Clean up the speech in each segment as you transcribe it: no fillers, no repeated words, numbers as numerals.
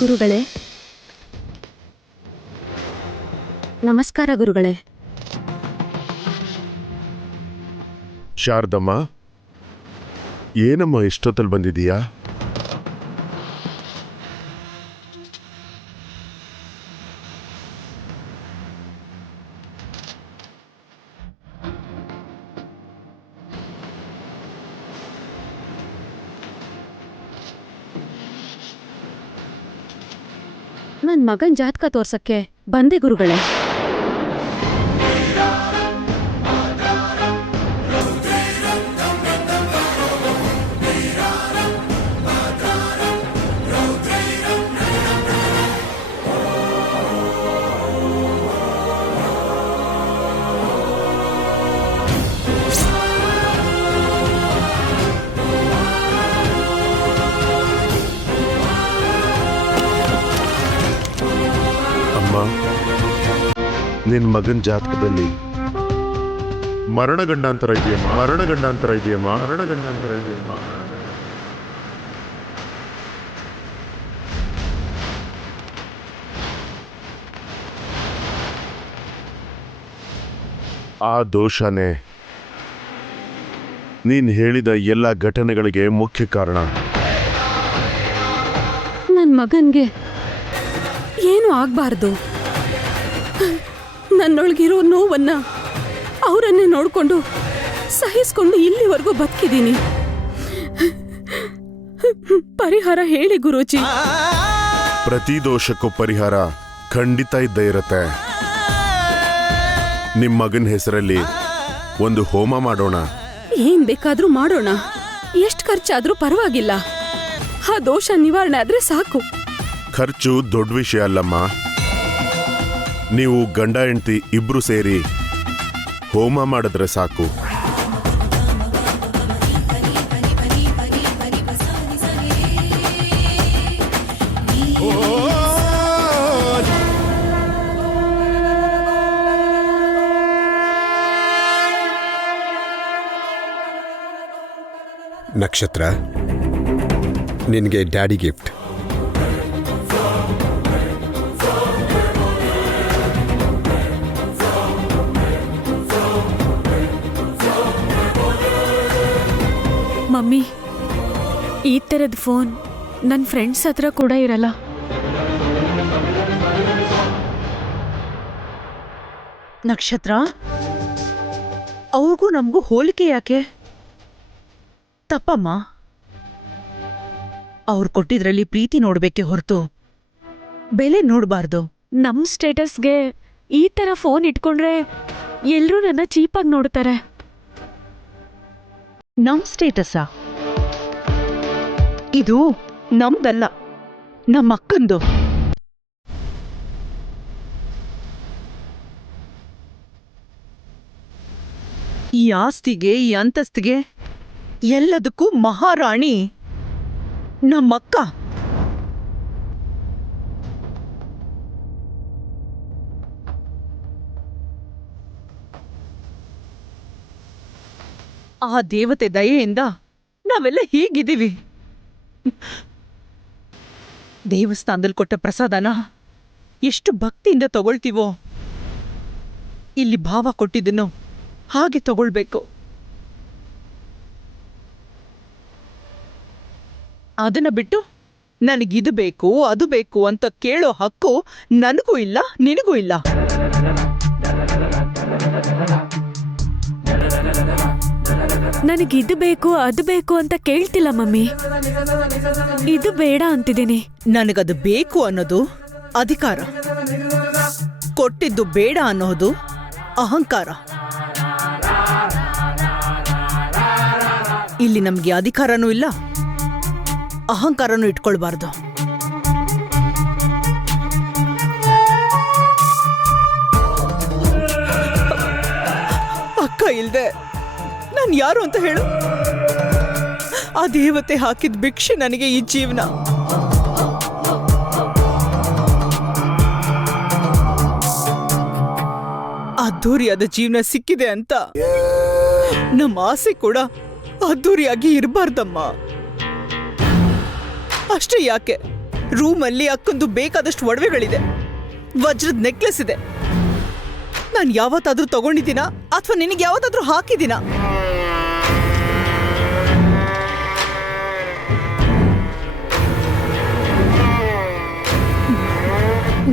ಗುರುಗಳೇ, ನಮಸ್ಕಾರ ಗುರುಗಳೇ. ಶಾರದಮ್ಮ, ಏನಮ್ಮ ಇಷ್ಟೊತ್ತಲ್ಲಿ ಬಂದಿದೀಯಾ? ನನ್ ಮಗನ್ ಜಾತಕ ತೋರ್ಸಕ್ಕೆ ಬಂದೆ ಗುರುಗಳೇ. ನಿನ್ ಮಗನ್ ಜಾತಕದಲ್ಲಿ ಮರಣಗಂಡಾಂತರ ಇದೆಯಮ್ಮ. ಆ ದೋಷನೇ ನೀನ್ ಹೇಳಿದ ಎಲ್ಲ ಘಟನೆಗಳಿಗೆ ಮುಖ್ಯ ಕಾರಣ. ನನ್ ಮಗನ್ಗೆ ಏನು ಆಗ್ಬಾರ್ದು. ನನ್ನೊಳಗಿರೋ ನೋವನ್ನ ಅವರನ್ನೇ ನೋಡ್ಕೊಂಡು ಸಹಿಸ್ಕೊಂಡು ಇಲ್ಲಿವರೆಗೂ ಬದುಕಿದ್ದೀನಿ. ಪರಿಹಾರ ಹೇಳಿ ಗುರೂಜಿ. ಪ್ರತಿ ದೋಷಕ್ಕೂ ಪರಿಹಾರ ಖಂಡಿತ ಇದ್ದೇ ಇರತ್ತೆ. ನಿಮ್ ಮಗನ ಹೆಸರಲ್ಲಿ ಒಂದು ಹೋಮ ಮಾಡೋಣ. ಏನ್ ಬೇಕಾದ್ರೂ ಮಾಡೋಣ. ಎಷ್ಟು ಖರ್ಚಾದ್ರೂ ಪರವಾಗಿಲ್ಲ. ಆ ದೋಷ ನಿವಾರಣೆ ಆದ್ರೆ ಸಾಕು. ಖರ್ಚು ದೊಡ್ಡ ವಿಷಯ ಅಲ್ಲಮ್ಮ. ನೀವು ಗಂಡ ಹೆಂಡತಿ ಇಬ್ರು ಸೇರಿ ಹೋಮ ಮಾಡಿದ್ರೆ ಸಾಕು. ನಕ್ಷತ್ರ, ನಿನಗೆ ಡ್ಯಾಡಿ ಗಿಫ್ಟ್. ಮಮ್ಮಿ, ಈ ಥರದ ಫೋನ್ ನನ್ನ ಫ್ರೆಂಡ್ಸ್ ಹತ್ರ ಕೂಡ ಇರಲ್ಲ. ನಕ್ಷತ್ರ, ಅವ್ರಿಗೂ ನಮಗೂ ಹೋಲಿಕೆ ಯಾಕೆ? ತಪ್ಪಮ್ಮ. ಅವ್ರು ಕೊಟ್ಟಿದ್ರಲ್ಲಿ ಪ್ರೀತಿ ನೋಡ್ಬೇಕೆ ಹೊರತು ಬೆಲೆ ನೋಡಬಾರ್ದು. ನಮ್ಮ ಸ್ಟೇಟಸ್ಗೆ ಈ ಥರ ಫೋನ್ ಇಟ್ಕೊಂಡ್ರೆ ಎಲ್ಲರೂ ನನ್ನ ಚೀಪಾಗಿ ನೋಡ್ತಾರೆ. ನಮ್ ಸ್ಟೇಟಸ್ಸಾ? ಇದು ನಮ್ದಲ್ಲ, ನಮ್ಮ ಅಕ್ಕಂದು. ಈ ಆಸ್ತಿಗೆ, ಈ ಅಂತಸ್ತಿಗೆ, ಎಲ್ಲದಕ್ಕೂ ಮಹಾರಾಣಿ ನಮ್ಮಕ್ಕ. ಆ ದೇವತೆ ದಯೆಯಿಂದ ನಾವೆಲ್ಲ ಹೀಗಿದ್ದೀವಿ. ದೇವಸ್ಥಾನದಲ್ಲಿ ಕೊಟ್ಟ ಪ್ರಸಾದನ ಎಷ್ಟು ಭಕ್ತಿಯಿಂದ ತಗೊಳ್ತೀವೋ, ಇಲ್ಲಿ ಭಾವ ಕೊಟ್ಟಿದ್ದನ್ನು ಹಾಗೆ ತಗೊಳ್ಬೇಕು. ಅದನ್ನ ಬಿಟ್ಟು ನನಗಿದು ಬೇಕು ಅದು ಬೇಕು ಅಂತ ಕೇಳೋ ಹಕ್ಕು ನನಗೂ ಇಲ್ಲ, ನಿನಗೂ ಇಲ್ಲ. ನನಗಿದು ಬೇಕು ಅದು ಬೇಕು ಅಂತ ಕೇಳ್ತಿಲ್ಲ ಮಮ್ಮಿ. ಇದು ಬೇಡ ಅಂತಿದ್ದೀನಿ. ನನಗದು ಬೇಕು ಅನ್ನೋದು ಅಧಿಕಾರ, ಕೊಟ್ಟಿದ್ದು ಬೇಡ ಅನ್ನೋದು ಅಹಂಕಾರ. ಇಲ್ಲಿ ನಮ್ಗೆ ಅಧಿಕಾರನೂ ಇಲ್ಲ, ಅಹಂಕಾರನೂ ಇಟ್ಕೊಳ್ಬಾರ್ದು. ಅಕ್ಕ ಇಲ್ದೆ ನಾನು ಯಾರು ಅಂತ ಹೇಳು? ಆ ದೇವತೆ ಹಾಕಿದ ಭಿಕ್ಷೆ ನನಗೆ ಈ ಜೀವನ. ಅದ್ಧೂರಿಯಾದ ಜೀವನ ಸಿಕ್ಕಿದೆ ಅಂತ ನಮ್ಮ ಆಸೆ ಕೂಡ ಅದ್ಧೂರಿಯಾಗಿ ಇರಬಾರ್ದಮ್ಮ. ಅಷ್ಟೇ ಯಾಕೆ ರೂಮಲ್ಲಿ ಅಕ್ಕೊಂದು ಬೇಕಾದಷ್ಟು ಒಡವೆಗಳಿದೆ, ವಜ್ರದ ನೆಕ್ಲೆಸ್ ಇದೆ. ನಾನು ಯಾವತ್ತಾದ್ರೂ ತಗೊಂಡಿದ್ದೀನಾ ಅಥವಾ ನಿನಗೆ ಯಾವತ್ತಾದ್ರೂ ಹಾಕಿದ್ದೀನಾ?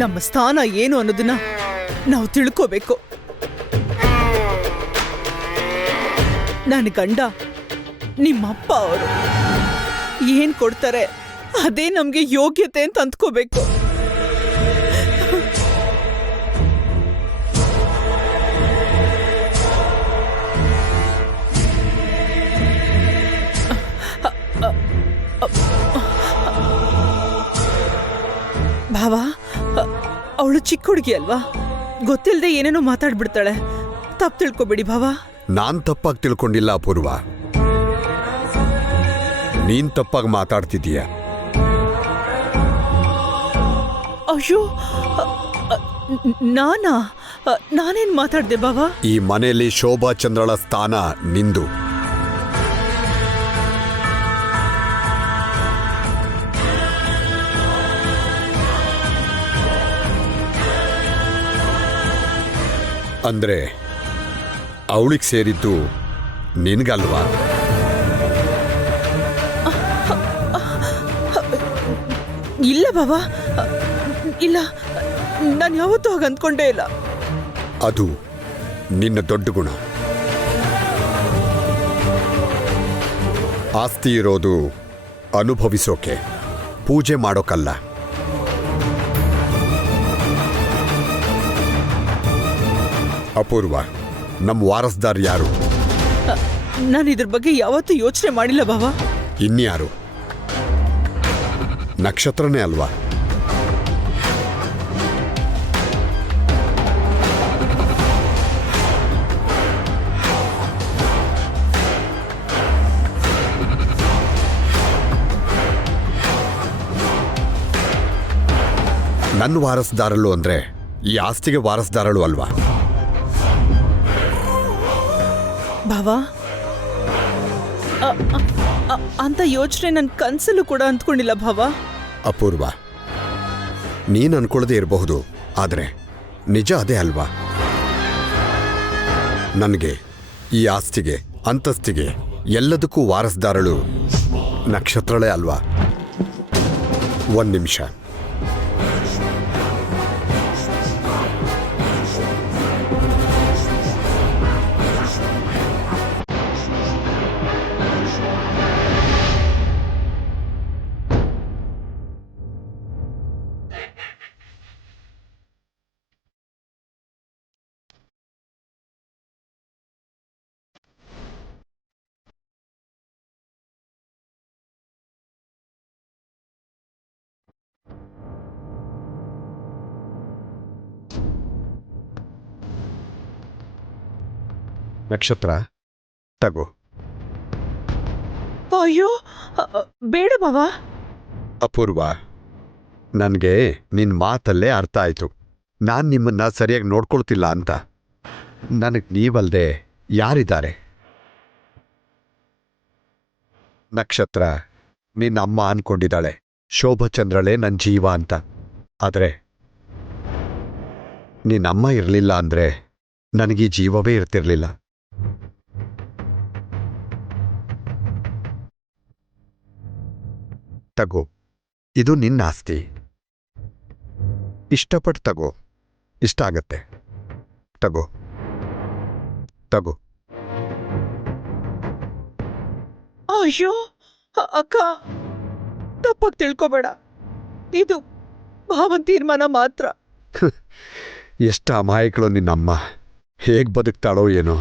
ನಮ್ಮ ಸ್ಥಾನ ಏನು ಅನ್ನೋದನ್ನ ನಾವು ತಿಳ್ಕೋಬೇಕು. ನನ್ನ ಗಂಡ ನಿಮ್ಮಪ್ಪ ಅವರು ಏನ್ ಕೊಡ್ತಾರೆ ಅದೇ ನಮ್ಗೆ ಯೋಗ್ಯತೆ ಅಂತ ಅಂದ್ಕೋಬೇಕು. ಭಾವ, ಅವಳು ಚಿಕ್ಕ ಹುಡುಗಿ ಅಲ್ವಾ, ಗೊತ್ತಿಲ್ಲದೆ ಏನೇನೋ ಮಾತಾಡ್ಬಿಡ್ತಾಳೆ. ತಪ್ಪು ತಿಳ್ಕೊಬೇಡಿ ಭಾವ. ನಾನ್ ತಪ್ಪಾಗಿ ತಿಳ್ಕೊಂಡಿಲ್ಲ ಅಪೂರ್ವ, ನೀನ್ ತಪ್ಪಾಗಿ ಮಾತಾಡ್ತಿದೀಯ. ಅಯ್ಯೋ, ನಾನೇನ್ ಮಾತಾಡ್ದೆ ಬಾವ? ಈ ಮನೆಯಲ್ಲಿ ಶೋಭಾ ಚಂದ್ರಳ ಸ್ಥಾನ ನಿಂದು. ಅಂದ್ರೆ ಅವಳಿಗೆ ಸೇರಿದ್ದು ನಿನ್ಗಲ್ವಾ? ಇಲ್ಲ ಬಾವ, ಇಲ್ಲ, ನಾನು ಯಾವತ್ತೂ ಹಾಗೆ ಅಂದ್ಕೊಂಡೇ ಇಲ್ಲ. ಅದು ನಿನ್ನ ದೊಡ್ಡ ಗುಣ. ಆಸ್ತಿ ಇರೋದು ಅನುಭವಿಸೋಕೆ, ಪೂಜೆ ಮಾಡೋಕಲ್ಲ. ಅಪೂರ್ವ, ನಮ್ಮ ವಾರಸ್ದಾರ್ ಯಾರು? ನಾನು ಇದ್ರ ಬಗ್ಗೆ ಯಾವತ್ತೂ ಯೋಚನೆ ಮಾಡಿಲ್ಲ ಬಾವ. ಇನ್ಯಾರು? ನಕ್ಷತ್ರನೇ ಅಲ್ವಾ? ನನ್ನ ವಾರಸ್ದಾರಳು ಅಂದ್ರೆ ಈ ಆಸ್ತಿಗೆ ವಾರಸ್ದಾರಳು ಅಲ್ವಾ? ಬಾವ, ಅಂತ ಯೋಚನೆ ನನ್ನ ಕನ್ಸಲ್ಲೂ ಕೂಡ ಅಂದ್ಕೊಂಡಿಲ್ಲ ಭಾವ. ಅಪೂರ್ವ, ನೀನು ಅನ್ಕೊಳ್ಳದೆ ಇರಬಹುದು, ಆದರೆ ನಿಜ ಅದೇ ಅಲ್ವಾ? ನನಗೆ, ಈ ಆಸ್ತಿಗೆ, ಅಂತಸ್ತಿಗೆ, ಎಲ್ಲದಕ್ಕೂ ವಾರಸ್ದಾರಳು ನಕ್ಷತ್ರಳೇ ಅಲ್ವಾ? ಒಂದು ನಿಮಿಷ. ನಕ್ಷತ್ರ, ತಗೋ. ಅಯ್ಯೋ, ಬೇಡ ಬಾವ. ಅಪೂರ್ವ, ನನಗೆ ನಿನ್ನ ಮಾತಲ್ಲೇ ಅರ್ಥ ಆಯಿತು. ನಾನು ನಿಮ್ಮನ್ನ ಸರಿಯಾಗಿ ನೋಡ್ಕೊಳ್ತಿಲ್ಲ ಅಂತ. ನನಗೆ ನೀವಲ್ದೆ ಯಾರಿದ್ದಾರೆ? ನಕ್ಷತ್ರ, ನಿನ್ನ ಅಮ್ಮ ಅನ್ಕೊಂಡಿದ್ದಾಳೆ ಶೋಭಚಂದ್ರಳೇ ನನ್ನ ಜೀವ ಅಂತ. ಆದರೆ ನಿನ್ನಮ್ಮ ಇರಲಿಲ್ಲ ಅಂದರೆ ನನಗೆ ಜೀವವೇ ಇರ್ತಿರ್ಲಿಲ್ಲ. ತಗೋ, ಇದು ನಿನ್ನ ಆಸ್ತಿ. ಇಷ್ಟಪಟ್ಟು ತಗೋ, ಇಷ್ಟ ಆಗತ್ತೆ. ತಗೋ ತಗೋ. ಅಯ್ಯೋ ಅಕ್ಕ, ತಪ್ಪಾಗಿ ತಿಳ್ಕೊಬೇಡ. ಇದು ಭಾವನ್ ತೀರ್ಮಾನ ಮಾತ್ರ. ಎಷ್ಟು ಅಮಾಯಕಳು ನಿನ್ನಮ್ಮ. ಹೇಗೆ ಬದುಕ್ತಾಳೋ ಏನೋ.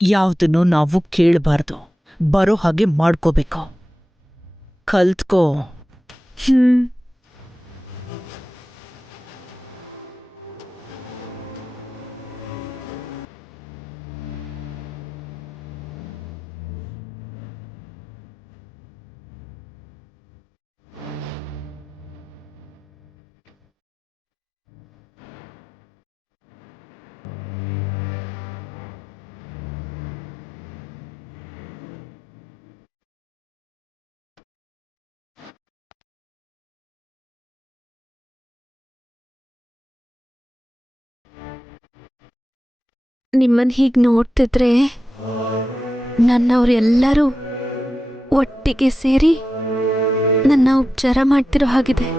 ಯಾವುದನ್ನು ನಾವು ಕೇಳಬಾರ್ದು, ಬರೋ ಹಾಗೆ ಮಾಡ್ಕೋಬೇಕು. ಕಲ್ತ್ಕೋ. ನಿಮ್ಮನ್ನು ಹೀಗೆ ನೋಡ್ತಿದ್ರೆ ನನ್ನವರೆಲ್ಲರೂ ಒಟ್ಟಿಗೆ ಸೇರಿ ನನ್ನ ಉಪಚಾರ ಮಾಡ್ತಿರೋ ಹಾಗಿದೆ.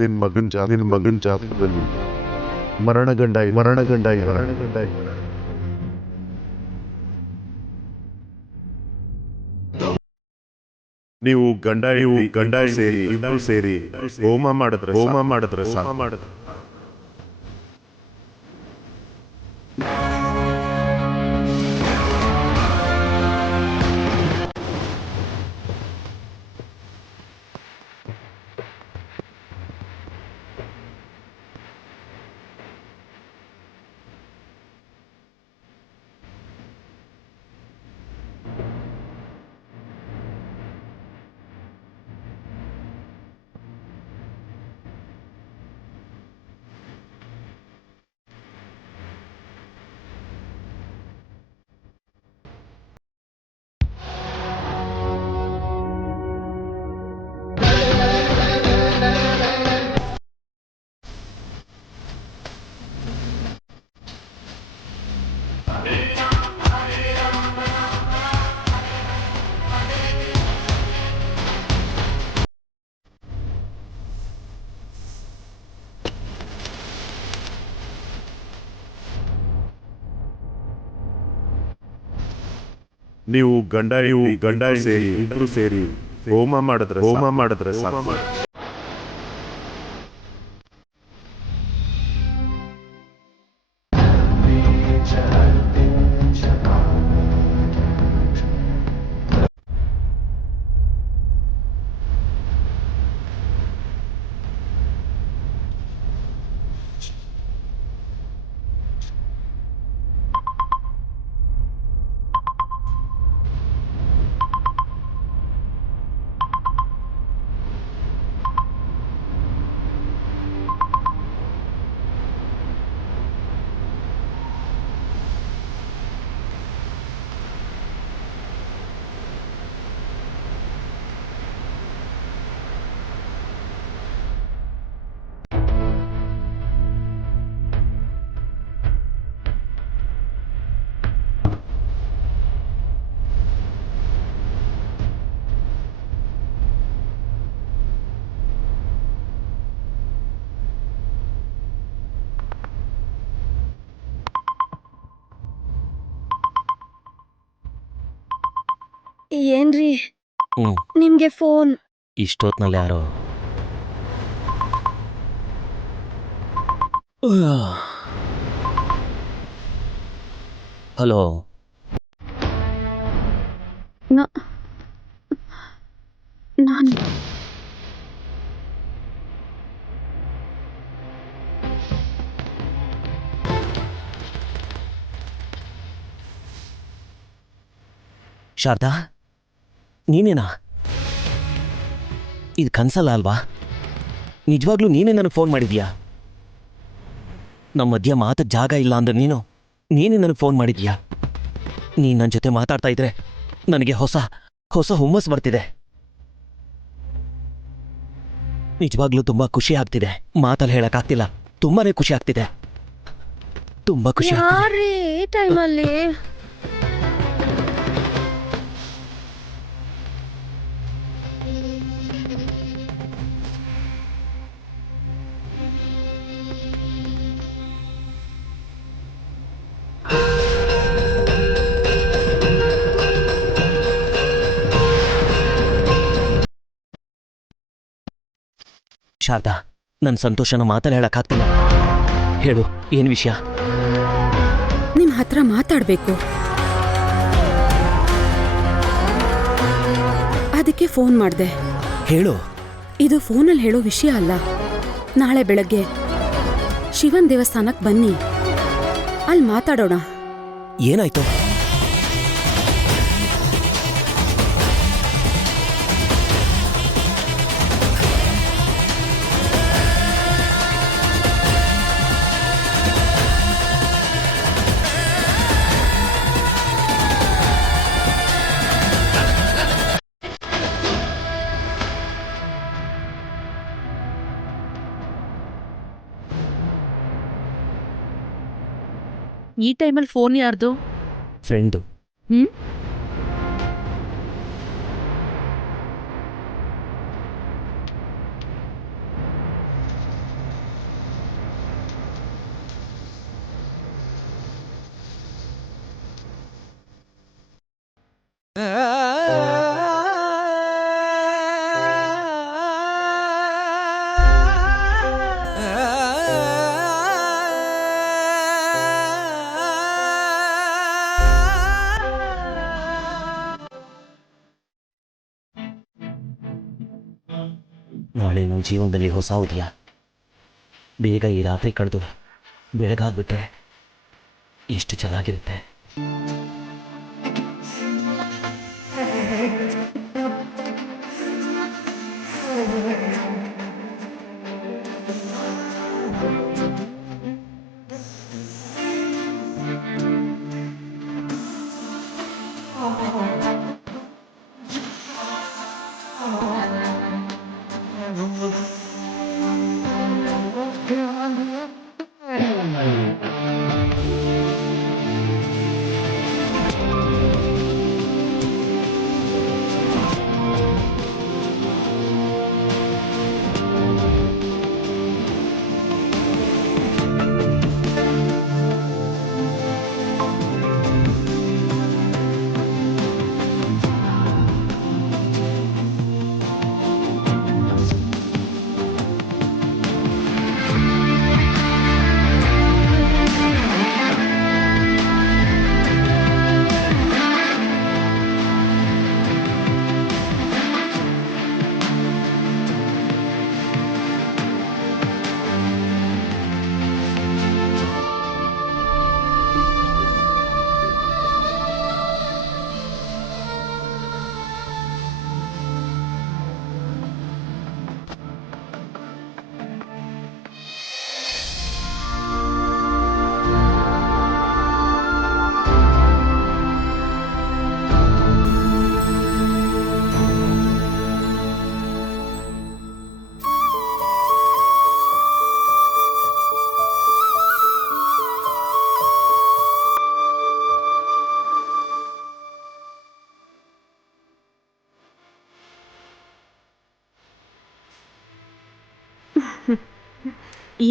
ನಿನ್ ಮಗನ್ ಜಾತಕದಲ್ಲಿ ಮರಣಗಂಡ. ನೀವು ಗಂಡ ಸೇರಿ ಇಬ್ರು ಸೇರಿ ಹೋಮ ಮಾಡಿದ್ರೆ ಸಾಕು. ನೀವು ಗಂಡ ಸೇರಿ ಇಬ್ರು ಸೇರಿ ಹೋಮ ಮಾಡಿದ್ರೆ ಸಾಕು. ಏನ್ರಿ ಹ್ಞೂ ನಿಮ್ಗೆ ಫೋನ್? ಇಷ್ಟೊತ್ನಲ್ಲಿ ಯಾರೋ ಹಲೋ. ನಾನು ಶಾರದಾ, ನೀನೇನಾ? ಇದು ಕನ್ಸಲ್ಲ ಅಲ್ವಾ? ನಿಜವಾಗ್ಲೂ ನೀನೇ ನನಗೆ ಫೋನ್ ಮಾಡಿದ್ಯಾ? ನಮ್ಮ ಮಧ್ಯ ಮಾತಕ್ಕೆ ಜಾಗ ಇಲ್ಲ ಅಂದ್ರೆ ನೀನೇ ನನಗೆ ಫೋನ್ ಮಾಡಿದ್ಯಾ? ನೀನು ನನ್ನ ಜೊತೆ ಮಾತಾಡ್ತಾ ಇದ್ರೆ ನನಗೆ ಹೊಸ ಹುಮ್ಮಸ್ ಬರ್ತಿದೆ. ನಿಜವಾಗ್ಲೂ ತುಂಬಾ ಖುಷಿ ಆಗ್ತಿದೆ. ಮಾತಲ್ಲಿ ಹೇಳಕ್ಕಾಗ್ತಿಲ್ಲ. ತುಂಬಾನೇ ಖುಷಿ ಆಗ್ತಿದೆ. ತುಂಬಾ ಖುಷಿ ಆಗ್ತಿದೆ. ಯಾರೇ ಈ ಟೈಮಲ್ಲಿ? ಶಾರದಾ, ನನ್ನ ಸಂತೋಷನ ಮಾತಲ್ಲಿ ಹೇಳಕ್ಕಾಗ್ತಿಲ್ಲ. ಹೇಳು, ಏನು ವಿಷಯ? ನಿಮ್ ಹತ್ರ ಮಾತಾಡ್ಬೇಕು. ಅದಕ್ಕೆ ಫೋನ್ ಮಾಡ್ದೆ. ಹೇಳು. ಇದು ಫೋನಲ್ಲಿ ಹೇಳೋ ವಿಷಯ ಅಲ್ಲ. ನಾಳೆ ಬೆಳಗ್ಗೆ ಶಿವನ್ ದೇವಸ್ಥಾನಕ್ಕೆ ಬನ್ನಿ, ಅಲ್ಲಿ ಮಾತಾಡೋಣ. ಏನಾಯ್ತು? ಈ ಟೈಮಲ್ಲಿ ಫೋನ್ ಯಾರ್ದು? ಫ್ರೆಂಡು. ಹ್ಮ್ ನಾಳೆ ನನ್ನ ಜೀವನದಲ್ಲಿ ಹೊಸ ಉದಯ. ಬೇಗ ಈ ರಾತ್ರಿ ಕಳೆದು ಬೆಳಗಾಗ್ಬಿಟ್ರೆ ಎಷ್ಟು ಚೆನ್ನಾಗಿರುತ್ತೆ.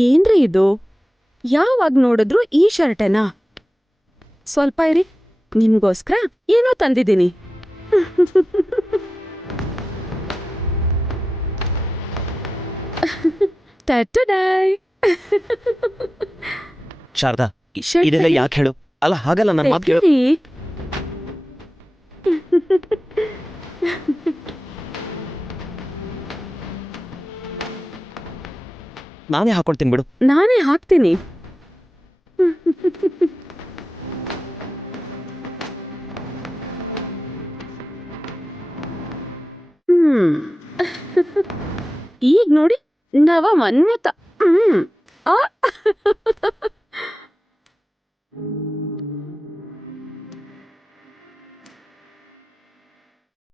ಏನ್ರಿ ಇದು? ಯಾವಾಗ ನೋಡಿದ್ರು ಈ ಶರ್ಟೇನಾ? ಸ್ವಲ್ಪ ಇರಿ, ನಿಮ್ಗೋಸ್ಕರ ಏನೋ ತಂದಿದ್ದೀನಿ. ಟಟಡಾಯ್. ಶಾರದಾ, ಶರ್ಟ್ ಇದೆಲ್ಲ ತೆಗಿ. ಯಾಕೆ ಹೇಳು? ಅಲ್ಲ, ಹಾಗಲ್ಲ, ನನ್ನ ಮಾತು ಕೇಳು. ತೆಗೀರಿ. ನಾನೇ ಹಾಕೊಳ್ತೀನಿ ಬಿಡು. ನಾನೇ ಹಾಕ್ತೀನಿ. ಈಗ ನೋಡಿ, ನವ ಮನ್ಮತ. ಆ